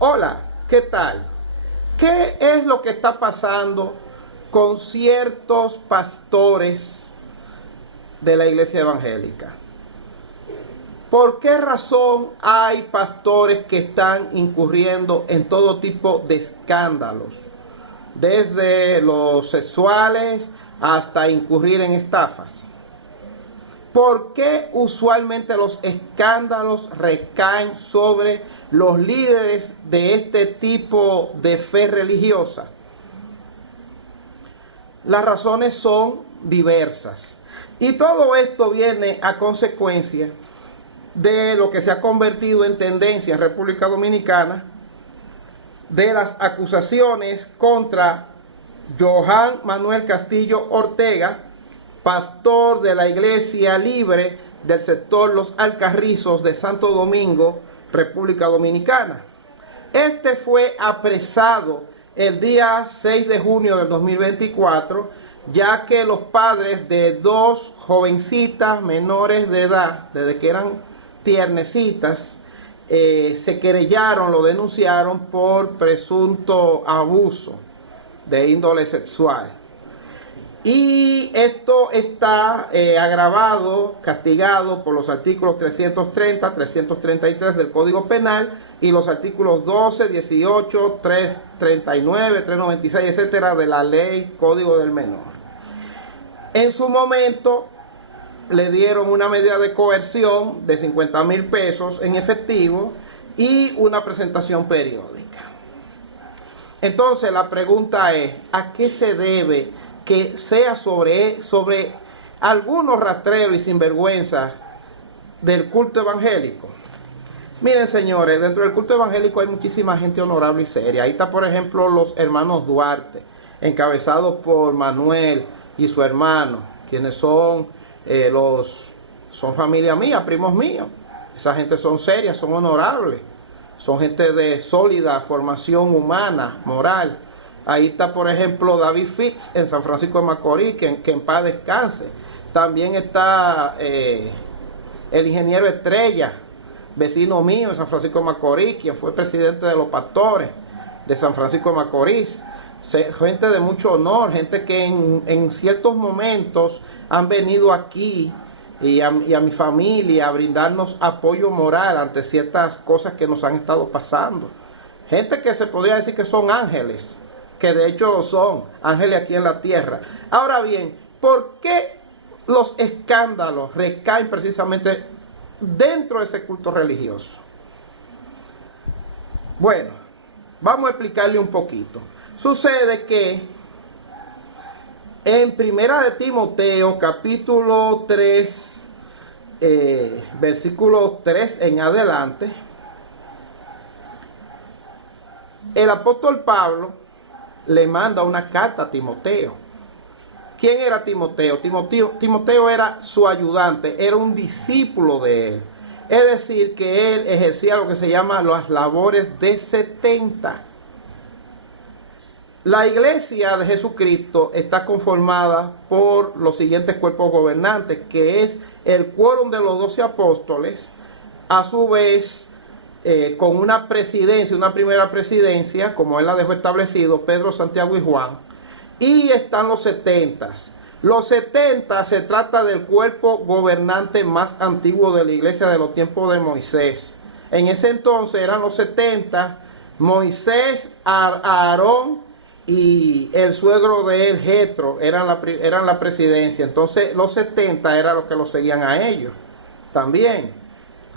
Hola, ¿qué tal? ¿Qué es lo que está pasando con ciertos pastores de la iglesia evangélica? ¿Por qué razón hay pastores que están incurriendo en todo tipo de escándalos? Desde los sexuales hasta incurrir en estafas. ¿Por qué usualmente los escándalos recaen sobre los líderes de este tipo de fe religiosa? Las razones son diversas. Y todo esto viene a consecuencia de lo que se ha convertido en tendencia en República Dominicana, de las acusaciones contra Johan Manuel Castillo Ortega, pastor de la Iglesia Libre del sector Los Alcarrizos de Santo Domingo, República Dominicana. Este fue apresado el día 6 de junio del 2024, ya que los padres de dos jovencitas menores de edad, desde que eran tiernecitas, se querellaron, lo denunciaron por presunto abuso de índole sexual. Y esto está agravado, castigado por los artículos 330, 333 del Código Penal y los artículos 12, 18, 339, 396, etcétera, de la Ley Código del Menor. En su momento le dieron una medida de coerción de 50,000 pesos en efectivo y una presentación periódica. Entonces la pregunta es, ¿a qué se debe que sea sobre algunos rastreros y sinvergüenzas del culto evangélico? Miren, señores, dentro del culto evangélico hay muchísima gente honorable y seria. Ahí está, por ejemplo, los hermanos Duarte, encabezados por Manuel y su hermano, quienes son familia mía, primos míos. Esa gente son serias, son honorables, son gente de sólida formación humana, moral. Ahí está, por ejemplo, David Fitz en San Francisco de Macorís, que en paz descanse. También está el ingeniero Estrella, vecino mío en San Francisco de Macorís, quien fue presidente de los pastores de San Francisco de Macorís. Gente de mucho honor, gente que en ciertos momentos han venido aquí y a mi familia a brindarnos apoyo moral ante ciertas cosas que nos han estado pasando. Gente que se podría decir que son ángeles, que de hecho lo son, ángeles aquí en la tierra. Ahora bien, ¿por qué los escándalos recaen precisamente dentro de ese culto religioso? Bueno, vamos a explicarle un poquito. Sucede que en Primera de Timoteo, capítulo 3, versículo 3 en adelante, el apóstol Pablo le manda una carta a Timoteo. ¿Quién era Timoteo? Timoteo era su ayudante, era un discípulo de él. Es decir, que él ejercía lo que se llama las labores de 70. La iglesia de Jesucristo está conformada por los siguientes cuerpos gobernantes, que es el quórum de los 12 apóstoles, a su vez con una presidencia, una primera presidencia, como él la dejó establecido, Pedro, Santiago y Juan, y están los 70. Los 70 se trata del cuerpo gobernante más antiguo de la iglesia de los tiempos de Moisés. En ese entonces eran los 70, Moisés, Aarón y el suegro de él, Jetro, eran la presidencia. Entonces los 70 eran los que los seguían a ellos también,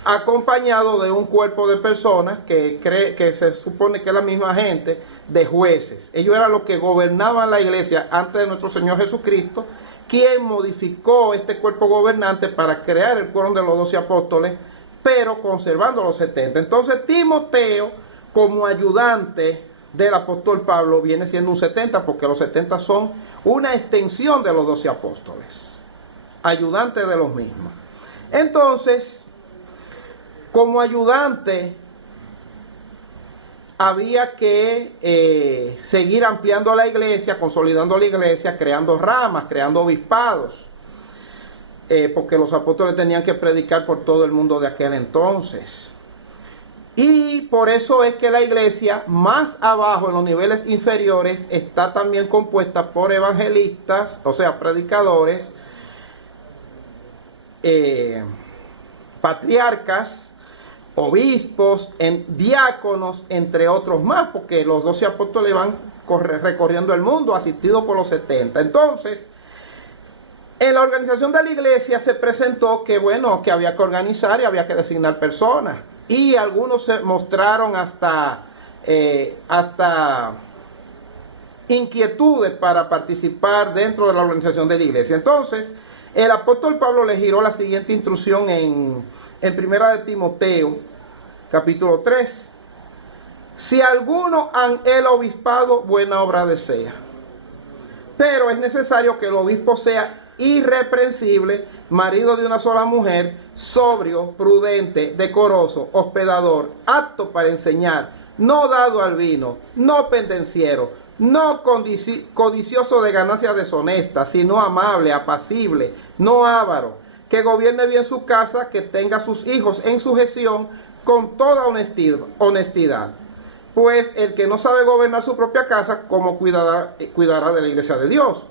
acompañado de un cuerpo de personas que se supone que es la misma gente, de jueces. Ellos eran los que gobernaban la iglesia antes de nuestro Señor Jesucristo, quien modificó este cuerpo gobernante para crear el quórum de los 12 apóstoles, pero conservando los 70. Entonces Timoteo, como ayudante del apóstol Pablo, viene siendo un 70, porque los 70 son una extensión de los 12 apóstoles, ayudante de los mismos. Entonces, como ayudante, había que seguir ampliando la iglesia, consolidando la iglesia, creando ramas, creando obispados, porque los apóstoles tenían que predicar por todo el mundo de aquel entonces. Y por eso es que la iglesia más abajo, en los niveles inferiores, está también compuesta por evangelistas, o sea, predicadores, patriarcas, obispos, diáconos, entre otros más, porque los 12 apóstoles van recorriendo el mundo, asistidos por los 70. Entonces, en la organización de la iglesia se presentó que, bueno, que había que organizar y había que designar personas. Y algunos se mostraron hasta inquietudes para participar dentro de la organización de la iglesia. Entonces, el apóstol Pablo le giró la siguiente instrucción en Primera de Timoteo, capítulo 3. Si alguno el obispado, buena obra desea. Pero es necesario que el obispo sea irreprensible, marido de una sola mujer, sobrio, prudente, decoroso, hospedador, apto para enseñar, no dado al vino, no pendenciero, no codicioso de ganancias deshonestas, sino amable, apacible, no avaro, que gobierne bien su casa, que tenga a sus hijos en sujeción con toda honestidad. Pues el que no sabe gobernar su propia casa, ¿cómo cuidará de la iglesia de Dios?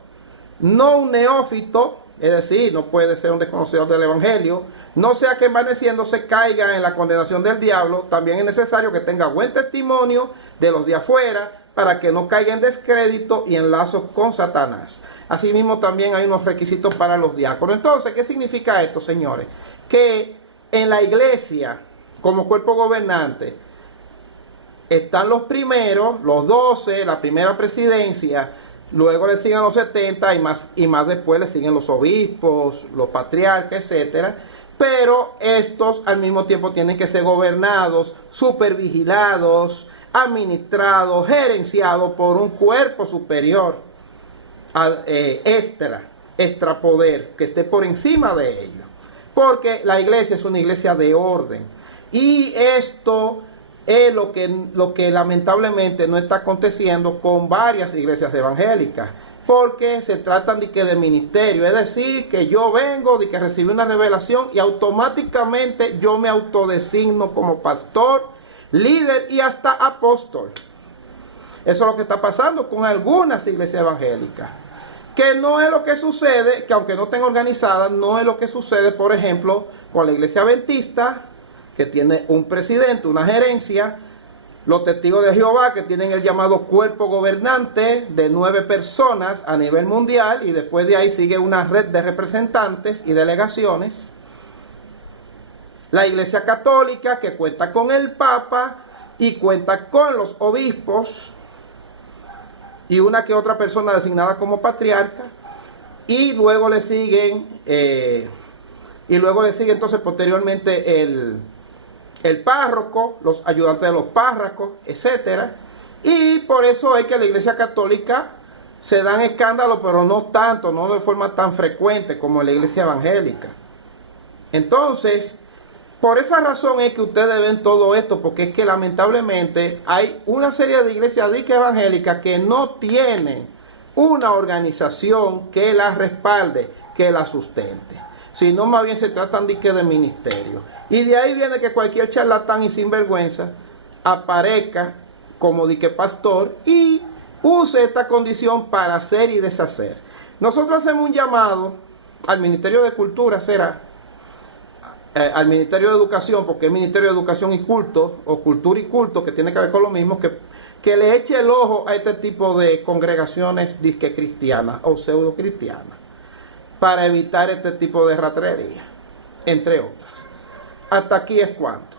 No un neófito, es decir, no puede ser un desconocedor del evangelio, no sea que envaneciéndose caiga en la condenación del diablo. También es necesario que tenga buen testimonio de los de afuera, para que no caiga en descrédito y en lazos con Satanás. Asimismo, también hay unos requisitos para los diáconos. Entonces, ¿qué significa esto, señores? Que en la iglesia, como cuerpo gobernante, están los primeros, los 12, la primera presidencia. Luego le siguen los 70 y más después le siguen los obispos, los patriarcas, etcétera. Pero estos al mismo tiempo tienen que ser gobernados, supervigilados, administrados, gerenciados por un cuerpo superior, extra poder, que esté por encima de ellos. Porque la iglesia es una iglesia de orden. Y esto es lo que lamentablemente no está aconteciendo con varias iglesias evangélicas, porque se tratan de ministerio, es decir, que yo vengo, de que recibí una revelación y automáticamente yo me autodesigno como pastor, líder y hasta apóstol. Eso es lo que está pasando con algunas iglesias evangélicas, que no es lo que sucede, que aunque no estén organizadas, no es lo que sucede, por ejemplo, con la iglesia adventista, que tiene un presidente, una gerencia, los testigos de Jehová, que tienen el llamado cuerpo gobernante de 9 personas a nivel mundial, y después de ahí sigue una red de representantes y delegaciones. La iglesia católica, que cuenta con el Papa y cuenta con los obispos y una que otra persona designada como patriarca, y luego le siguen entonces posteriormente el párroco, los ayudantes de los párrocos, etcétera. Y por eso es que la iglesia católica se dan escándalos, pero no tanto, no de forma tan frecuente como en la iglesia evangélica. Entonces, por esa razón es que ustedes ven todo esto, porque es que lamentablemente hay una serie de iglesias evangélicas que no tienen una organización que las respalde, que las sustente, sino más bien se tratan de ministerio. Y de ahí viene que cualquier charlatán y sinvergüenza aparezca como pastor y use esta condición para hacer y deshacer. Nosotros hacemos un llamado al Ministerio de Cultura, al Ministerio de Educación, porque es Ministerio de Educación y Culto, o Cultura y Culto, que tiene que ver con lo mismo, que le eche el ojo a este tipo de congregaciones disque cristianas o pseudo cristianas, para evitar este tipo de ratrería, entre otras. Hasta aquí es cuanto.